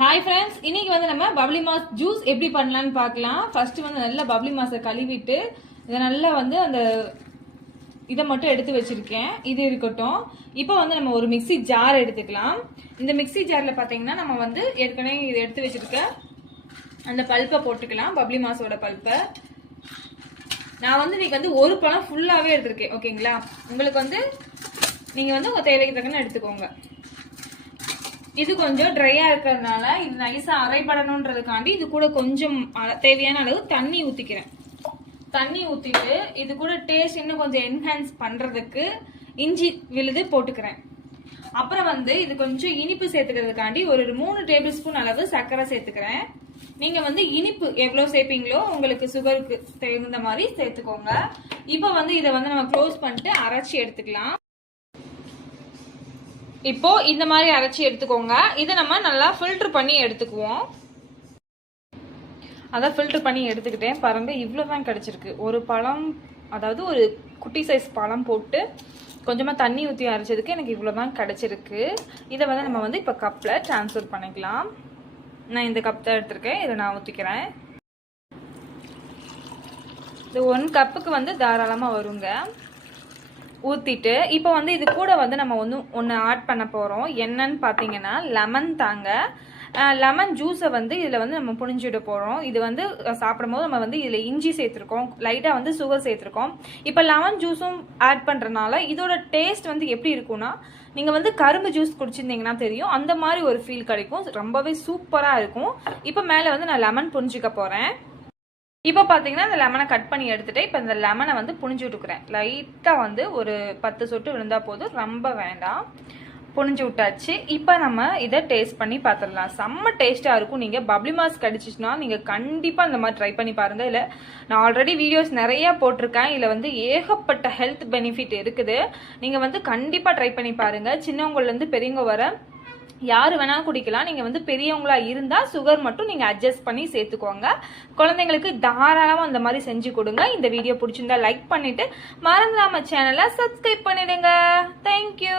Hi friends, இன்னைக்கு வந்து நம்ம பப்ளி மாஸ் ஜூஸ் எப்படி பண்ணலான்னு பார்க்கலாம். ஃபர்ஸ்ட் வந்து நல்லா பப்ளி மாஸை கழுவிட்டு இதை நல்லா வந்து அந்த இதை மட்டும் எடுத்து வச்சிருக்கேன். இது இருக்கட்டும். இப்போ வந்து நம்ம ஒரு மிக்சி ஜார் எடுத்துக்கலாம். இந்த மிக்சி ஜார்ல பார்த்தீங்கன்னா நம்ம வந்து ஏற்கனவே இதை எடுத்து வச்சிருக்க அந்த பல்ப்பை போட்டுக்கலாம். பப்ளி மாஸோட பல்ப்பை நான் வந்து இன்னைக்கு வந்து ஒரு பழம் ஃபுல்லாகவே எடுத்திருக்கேன். ஓகேங்களா? உங்களுக்கு வந்து நீங்கள் வந்து உங்கள் தேவைக்கு தக்கன எடுத்துக்கோங்க. இது கொஞ்சம் ட்ரையா இருக்கிறதுனால இது நைஸா அரைப்படணுன்றதுக்காண்டி இது கூட கொஞ்சம் தேவையான அளவு தண்ணி ஊத்திக்கிறேன். தண்ணி ஊத்திட்டு இது கூட டேஸ்ட் இன்னும் கொஞ்சம் என்ஹான்ஸ் பண்றதுக்கு இஞ்சி விழுது போட்டுக்கிறேன். அப்புறம் வந்து இது கொஞ்சம் இனிப்பு சேர்த்துக்கிறதுக்காண்டி ஒரு 3 டேபிள் ஸ்பூன் அளவு சர்க்கரை சேர்த்துக்கிறேன். நீங்க வந்து இனிப்பு எவ்வளவு சேர்ப்பீங்களோ உங்களுக்கு சுகருக்கு தகுந்த மாதிரி சேர்த்துக்கோங்க. இப்போ வந்து இதை வந்து நம்ம க்ளோஸ் பண்ணிட்டு அரைச்சி எடுத்துக்கலாம். இப்போ இந்த மாதிரி அரைச்சி எடுத்துக்கோங்க. இதை நம்ம நல்லா ஃபில்டர் பண்ணி எடுத்துக்குவோம். அதான் ஃபில்டர் பண்ணி எடுத்துக்கிட்டேன். பாருங்க, இவ்வளவுதான் கிடைச்சிருக்கு. ஒரு பழம், அதாவது ஒரு குட்டி சைஸ் பழம் போட்டு கொஞ்சமா தண்ணி ஊற்றி அரைச்சதுக்கு எனக்கு இவ்வளவுதான் கிடைச்சிருக்கு. இதை வந்து நம்ம வந்து இப்போ கப்ல டிரான்ஸ்ஃபர் பண்ணிக்கலாம். நான் இந்த கப் தான் எடுத்திருக்கேன். இதை நான் ஊற்றிக்கிறேன். இது 1 கப்புக்கு வந்து தாராளமாக வருங்க. ஊற்றிட்டு இப்போ வந்து இது கூட வந்து நம்ம ஒன்று ஆட் பண்ண போகிறோம். என்னன்னு பார்த்தீங்கன்னா லெமன் தாங்க. லெமன் ஜூஸை வந்து இதில் வந்து நம்ம புழிஞ்சிட போகிறோம். இது வந்து சாப்பிடும் போது நம்ம வந்து இதில் இஞ்சி சேர்த்துருக்கோம், லைட்டாக வந்து சுகர் சேர்த்துருக்கோம். இப்போ லெமன் ஜூஸும் ஆட் பண்ணுறதுனால இதோட டேஸ்ட் வந்து எப்படி இருக்கும்னா, நீங்கள் வந்து கரும்பு ஜூஸ் குடிச்சிருந்தீங்கன்னா தெரியும், அந்த மாதிரி ஒரு ஃபீல் கிடைக்கும். ரொம்பவே சூப்பராக இருக்கும். இப்போ மேலே வந்து நான் லெமன் புழிஞ்சிக்க போகிறேன். இப்போ பார்த்தீங்கன்னா இந்த லெமனை கட் பண்ணி எடுத்துட்டு இப்போ இந்த லெமனை வந்து புழிஞ்சு விட்டுக்கிறேன். லைட்டாக வந்து ஒரு 10 சொட்டு விழுந்தா போதும், ரொம்ப வேண்டாம். புழிஞ்சு விட்டாச்சு. இப்போ நம்ம இதை டேஸ்ட் பண்ணி பார்த்துடலாம். செம்ம டேஸ்ட்டாக இருக்கும். நீங்கள் பப்ளி மாஸ் கிடைச்சிச்சுன்னா நீங்கள் கண்டிப்பாக இந்த மாதிரி ட்ரை பண்ணி பாருங்கள். இல்லை, நான் ஆல்ரெடி வீடியோஸ் நிறையா போட்டிருக்கேன். இதில் வந்து ஏகப்பட்ட ஹெல்த் பெனிஃபிட் இருக்குது. நீங்கள் வந்து கண்டிப்பாக ட்ரை பண்ணி பாருங்கள். சின்னவங்கலேருந்து பெரியவங்க வர யாரு வேணா குடிக்கலாம். நீங்க வந்து பெரியவங்களா இருந்தா சுகர் மட்டும் நீங்க அட்ஜஸ்ட் பண்ணி சேர்த்துக்கோங்க. குழந்தைங்களுக்கு தாராளமா அந்த மாதிரி செஞ்சு கொடுங்க. இந்த வீடியோ பிடிச்சிருந்தா லைக் பண்ணிட்டு மறந்துடாம சேனலை சப்ஸ்கிரைப் பண்ணிடுங்க. தேங்க்யூ.